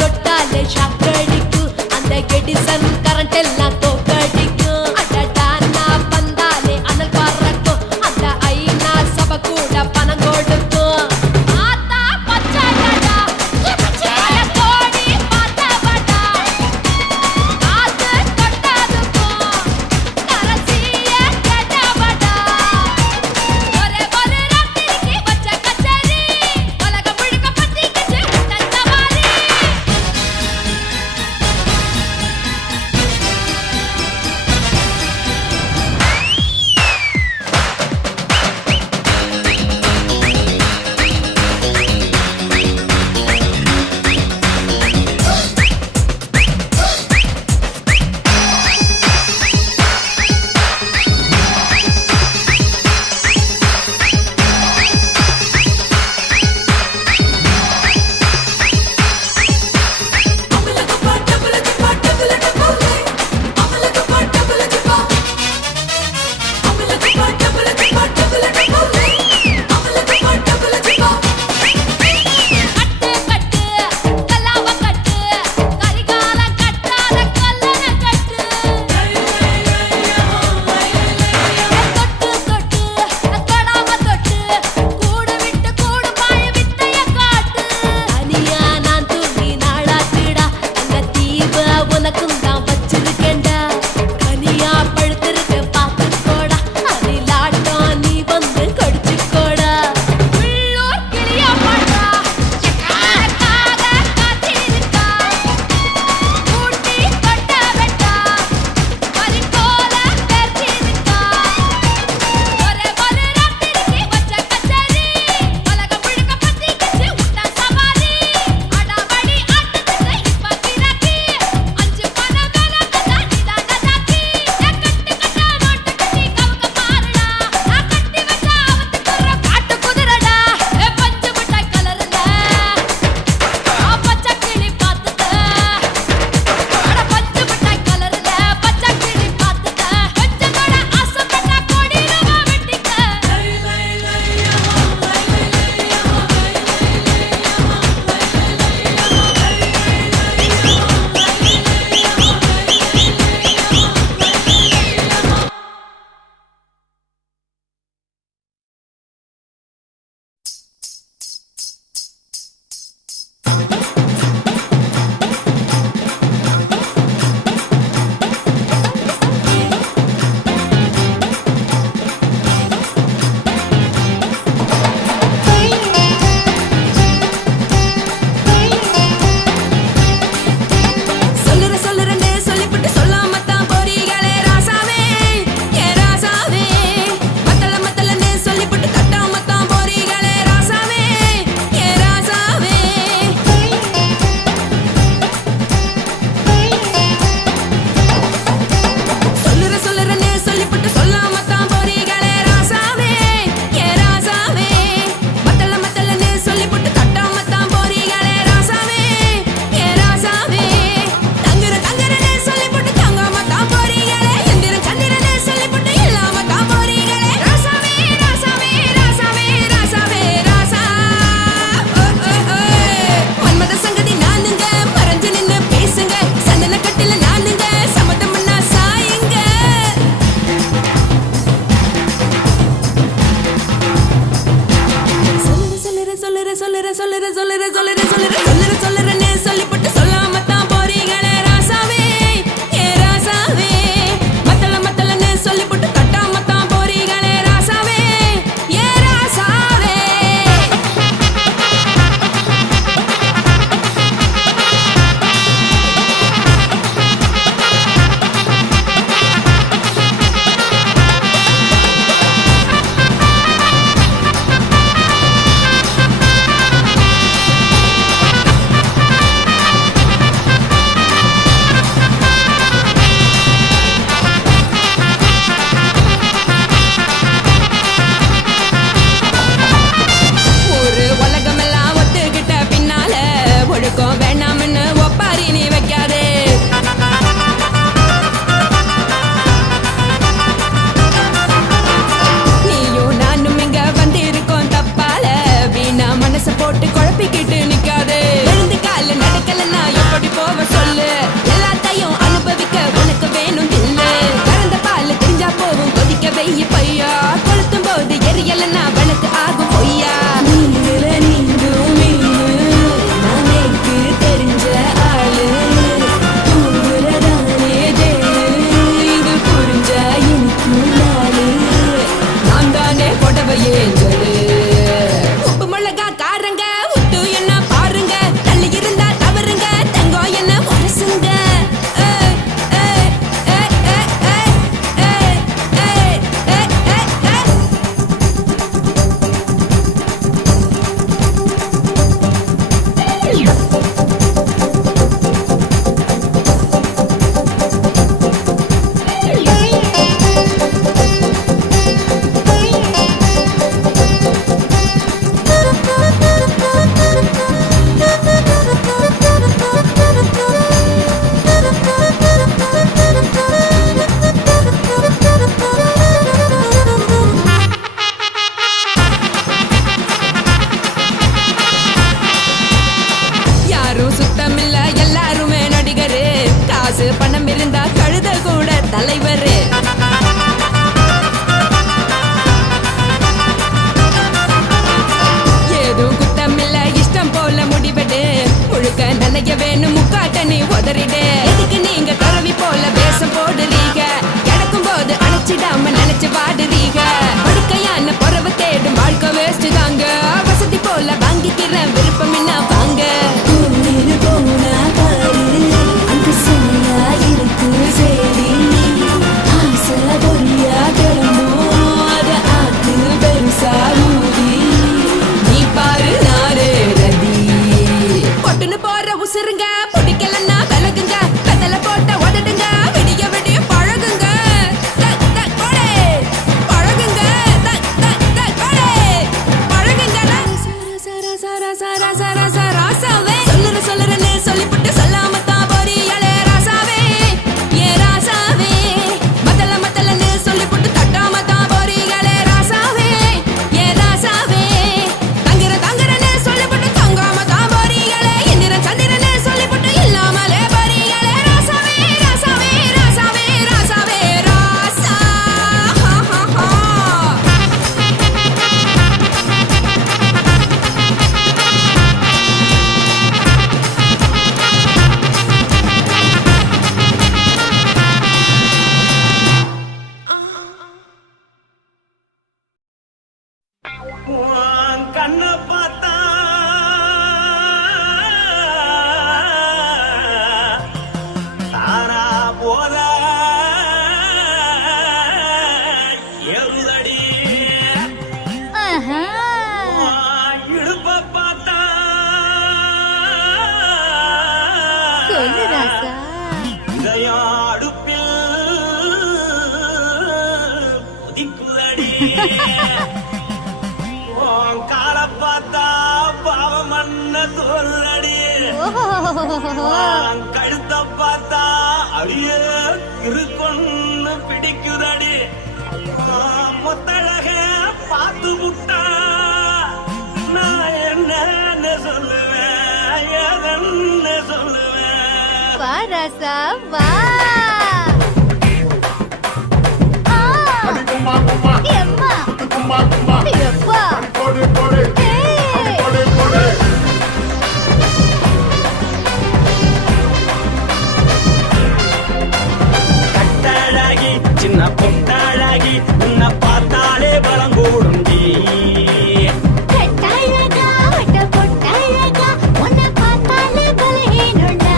தொட்டாலே ஷாக்கடிக்கு அந்த கெடிசன் கரண்ட் எல்லாம் தோக்கடிக்கு அடடா நான் வந்தாலே அனல் பறக்கும் அந்த ஐநா சபை கூட பணம் கொடுக்கும் ஆத்தா பச்சைடா பச்சைய கோடி பார்த்தவடா காத்து தொட்டதுக்கும் கரசிய கேட்டவடா ஒரே ஒரு ராத்திரிக்கு வச்ச கச்சேரி உலகம் முழுக்க பத்திக்கிச்சு விட்ட சவாரி பணம் இருந்தா கழுத கூட தலைவர். ஏதும் குத்தமில்ல இஷ்டம் போல முடிவெடு. முழுக்க நனைய வேணும் முக்காட்ட நீ உதறிடு. எதுக்கு நீங்க கரவி போல வேஷம் போடுறீங்க? கிடக்கும் போது அணைச்சிடாம நினைச்சு வாடுறீங்க. படுக்கையான பொறவை தேடும் வாழ்க்கை வேஸ்ட் தாங்க. வசதி போல வாங்கிக்கிறேன் விருப்பம் என்ன வாங்க. நீ பாரு நாரு ரதி பொட்டுன்னு போற உசுருங்க. பிடிக்கலன்னா விலகுங்க. கதல போட்ட உதடுங்க. விடிய விடிய பழகுங்க. பழகுங்க பழகுங்க. ராசாவே சொல்லுறன்னு சொல்லிவிட்டு சொல்லாம தான் போறியலே ராசாவே. ஏ ராசாவே மத்தலன்னு சொல்லிவிட்டு தட்டாம தான் போறீங்களே ராசாவே. ஏ ராசாவே தங்குறன்னு சொல்லிவிட்டு தங்காம தான் போறீங்களே. இந்திரன் சந்திரன்னு சொல்லிவிட்டு இல்லாமலே போறீங்களே ராசாவே. ராசாவே ராசாவே ராசாவே ராசா. உன் கண்ணை பார்த்தா தானா போத எருதடி. உன் இடுப்பை பார்த்தா இதயம் அடுப்பில் உதிக்குதடி. உன் காலை பார்த்தா பாவம் மண்ண தோல்றடி. உன் கழுத்தை பார்த்தா அடியே இருக்குன்னு பிடிக்குதடி. உன் முத்தழக பார்த்து விட்டா நான் என்னன்னு சொல்லுவேன், எதன்னு சொல்லுவேன். வா ராசா வா. கும்மா கும்மா எம்மா கும்மா கும்மா எப்பா போடு போடு போடு போடு. கட்டழகி சின்ன பொட்டழகி உன்னை பார்த்தாலே பலம் கூடுண்டி. கட்டழகா வட்ட பொட்டழகா உன்னை பார்த்தாலே பலஹீனண்டா.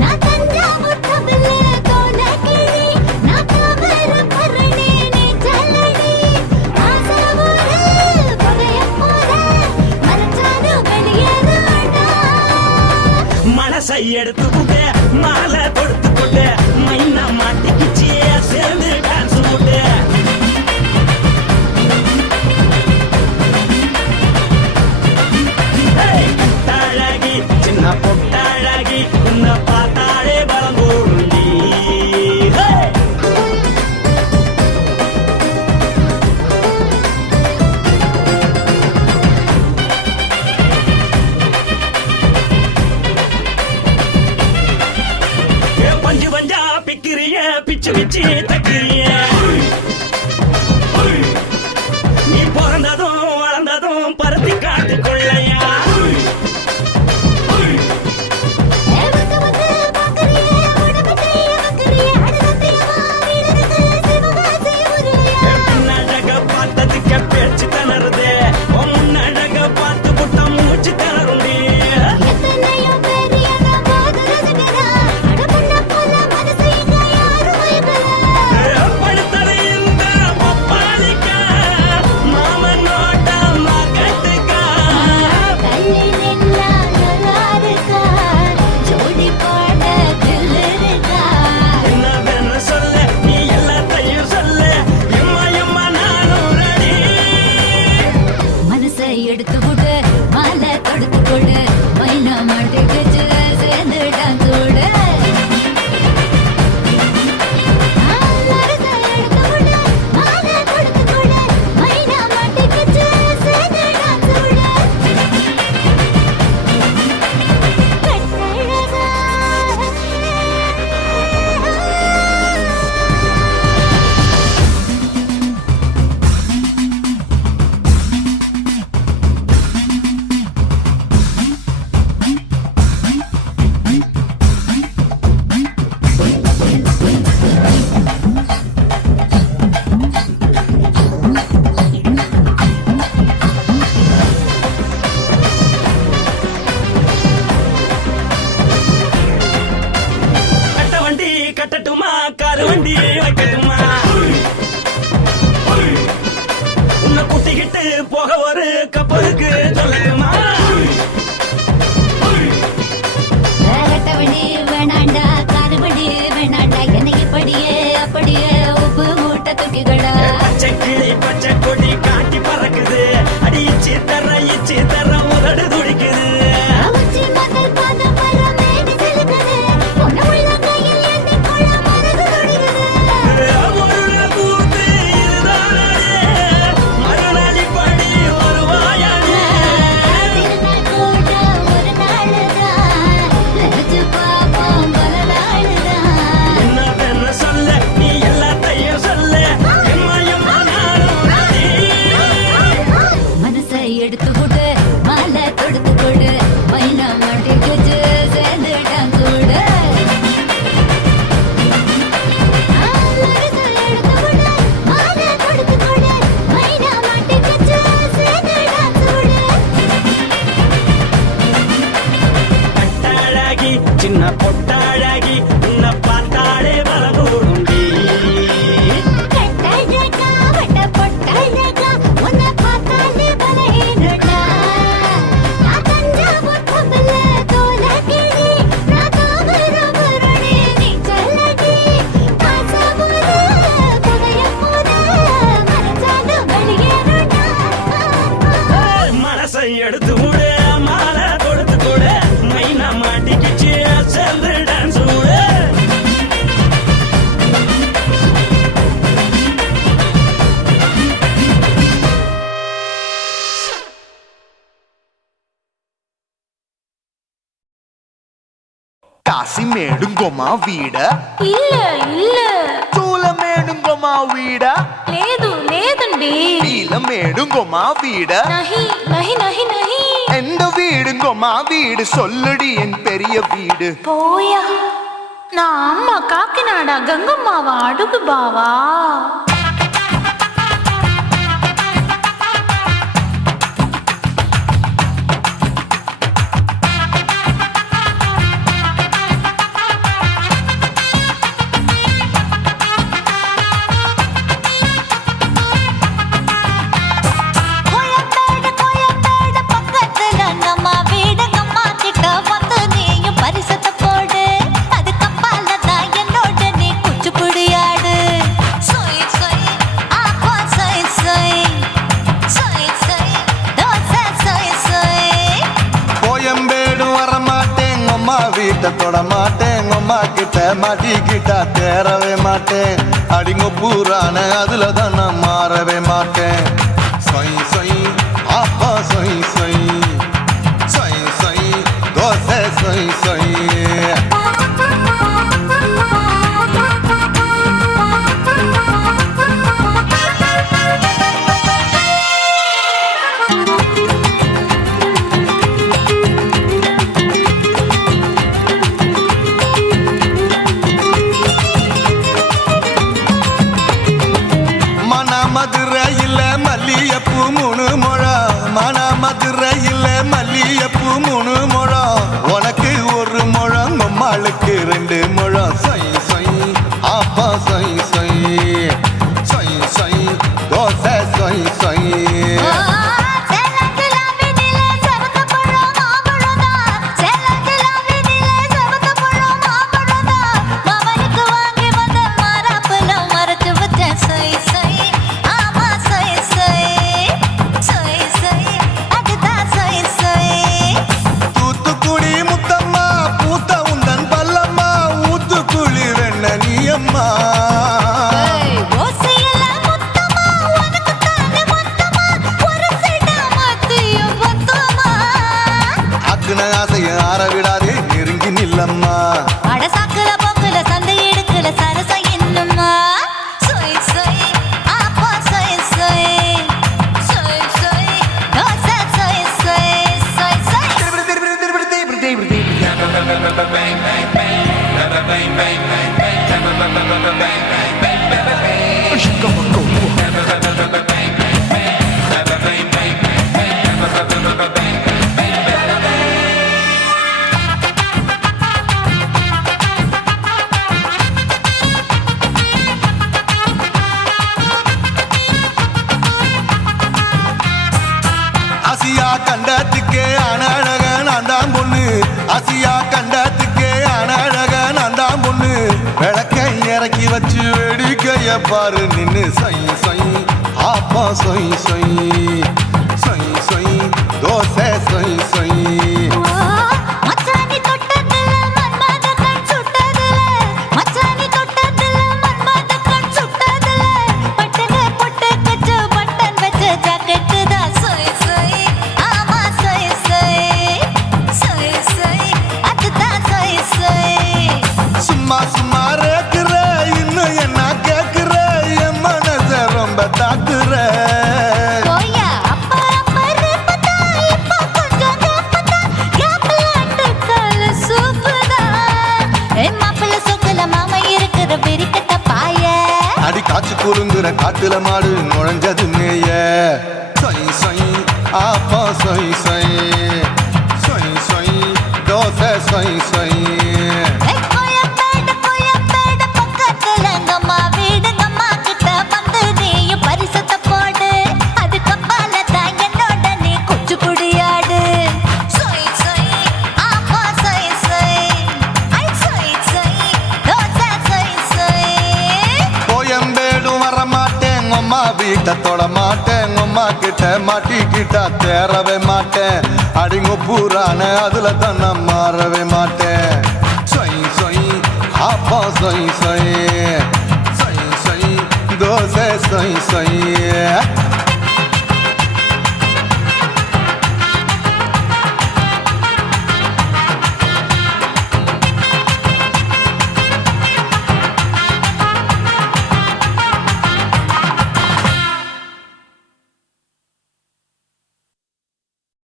நான் தஞ்சா முட்டபில்ல கோலகிரி நான் கவர பரணி நீ ஜல்லடி. ஆசவூரு பகைய போல மரச்சானு வெளியேறாடா. மனசை எடுத்துக்கிட்டு மாலை கொடுத்துக்கிட்டு மைனா மாட்டிக்கிச்சு சேர்ந்து டான்ஸ் போட்டு. கட்டழகி சின்ன பொட்டழகி உன்னை பார்த்தாலே பலம் கூடுண்டி. பஞ்சு பஞ்சா பிக்கிறிய பிச்சு பிச்சு தக்கிறிய. நீ பிறந்ததும் வளர்ந்ததும் பருத்தி காட்டு கொள்ளையா. வந்து வந்து பாக்கறியே உடம்பு செய்ய வக்கறியே அடகத்தியமா வீரருக்கு சிவகாசி உருளையா. பின்னழக பார்த்ததுக்கு பேச்சு திணறுது. முன்னழக பார்த்து புட்ட மூச்சு திணறுண்டி. எத்தனையோ பேர் என்ன பார்த்து ரசிக்கிறா. அட பொண்ண போல மனசு இங்க யாரும் வைக்கல. படுத்த காரு வண்டி வைக்கட்டுமா உன்னை குட்டிக்கிட்டு போக ஒரு கப்பலுக்கு சொல்லட்டுமா வேறட்டவடி வேணாண்டா காருபடி வேணாண்டா என்னைக்கு படியே அப்படியே உப்பு மூட்டை தூக்கிக்கடா பச்சை கிளி பச்சை கொடி காட்டி பறக்குது அடி இச்சி தர உதடு துடிக்குது உச்சி முதல் பாதம் வர மேனி சிலுக்குது பொண்ணு உள்ள கையில் ஏந்தி கொள்ள மனது துடிக்குது முருக பூத்து இதுதானே மறுநாளி படி வருவாயானே திருநாள் கூட ஒரு நாளுதான் நினைச்சு பாப்போம் பல நாளுதான் என்ன சொல்ல நீ எல்லாத்தையும் சொல்ல எம்மா நானும் ராணி மனசை எடுத்து கொடு மாலை தொடுத்து கொடு மைனா மாட்டிக்கிச்சு சேர்ந்துட்டான் கூட மனசை எடுத்து கொடு மாலை தொடுத்து கொடு மைனா மாட்டிக்கிச்சு சேர்ந்துட்டான் கூட பட்டாழகி சின்ன பொட்டாழகி உன்னை பார்த்தாலே பலகூடுண்டி கட்டழகா வட்ட பொட்டழகா உன்னை பார்த்தாலே பலஹீனடா நான் தஞ்சாவூர் கப்பல்ல தோல கிளி நான் தாமிரபரணி நீ சொல்லடி காசாவூர் புகையப்பூர மறைச்சாலும் வெளியேறடா மனசை எடுத்து விடு மாலை கொடுத்து கொடு மைனா மாட்டிக்கிச்சு சேர்ந்து டான்ஸ் விடு కాశీమేడుంగోమా వీడ இல்ல இல்ல చూలమేడుంగోమా వీడ లేదు లేదండి నీలమేడుంగోమా వీడ நஹி நஹி நஹி நஹி எந்த வீடுங்கோமா வீடு சொல்லுடி என் பெரிய வீடு போயா நான் அம்மா காக்கிநாடா கங்கம்மாவா அடுகு பாவா கோயம்பேடு பக்கத்துல நம்ம வீடு அம்மா கிட்ட வந்து நீயும் பரிசத்தை போடு அது கப்பால தான் என்னோட நீ குச்சிப்புடியாடு சொய் சொய் ஆப்பா சொய் சொய் சொய் சொய் தோசை சொய் சொய் கோயம்பேடு வரமாட்டேன் அம்மா வீட்டை தொட மாட்டேன் அம்மா கிட்ட மாட்டிக்கிட்டா தேரவே மாட்டேன் அடிங்க பூரான அதுல தான் நான் மாறவே மாட்டேன் சொய் சொய் அப்பா சொய் சொய் சொய் சொய் தோசை சொய் சொய் மதுரையில் மல்லியப்பூ 3 முழம் மதுரையில் மல்லியப்பூ 3 முழம் உனக்கு 1 முழம் அம்மாளுக்கு 2 முழம் சொய் சொய் அப்பா சொய் சொய் சொய் சொய் தோசை சொய் சொய் தூத்துக்குடி முத்தம்மா பூத்த உந்தன் பல்லம்மா ஊத்துக்குழி வெண்ண நீயம்மா அக்குன ஆசைய ஆற விடாதே நெருங்கி நில்லம்மா அடசாக்குல பொக்குல சந்தை எடுக்கல சரச என்னம்மா சொய் சொய் ஆப்பா சொய் சொய் சொய் சொய் தோசை சொய் சொய் சொய் சொய் இறக்கி வச்சு வேடிக்கைய பாரு நின்னு சொய் சொய் ஆப்பா சொய் சொய் சொய் சொய் தோசை சொய் சொய் மச்சானி தொட்டதுல மன்மத கண் சுட்டதுல மச்சானி தொட்டதுல மன்மத கண் சுட்டதுல பட்டன பொட்டு கச்சு பட்டன் வச்ச ஜாக்கெட்டு தான் சொய் சொய் ஆமா சொய் சொய் சொய் சொய் அதுதான் சொய் சொய் சும்மா சும்மா ரேக்குற இன்னும் என்ன கேக்குற என் மனச ரொம்ப தாக்குற போயா அப்பா அப்பா ரப்பதா இப்ப கொஞ்சம் ரப்பதா யாப்பலாட்டு கால சூப்பதா என் மாப்பிள்ள சொக்கல மாமா இருக்கிற வெறிக்கட்ட பாய அடி காய்ச்சி குலுங்குற காட்டுல மாடு நுழைஞ்சது மேய சொய் சொய் ஆப்பா சொய் சொய் சொய் சொய் தோசை சொய் சொய் கோயம்பேடு பக்கத்துல எங்கம்மா வீடு எங்கம்மா கிட்ட வந்து நீயும் பரிசத்தை போடு அது கப்பால தான் என்னோட நீ குச்சி புடியாடு சொய் சொய் ஆப்பா சொய் சொய் ஐ சொய் சொய் தோசை சொய் சொய் கோயம்பேடும் வரமாட்டேன் அம்மா வீட்டை தொட மாட்டேன் அம்மா கிட்ட மாட்டிக்கிட்டா தேரவே மாட்டேன் அடிங்க பூரான அதுல தான் நான் மாறவே மாட்டேன் சொய் சொய் ஆப்பா சொய் சொய் சொய் சொய் தோசை சொய் சொய்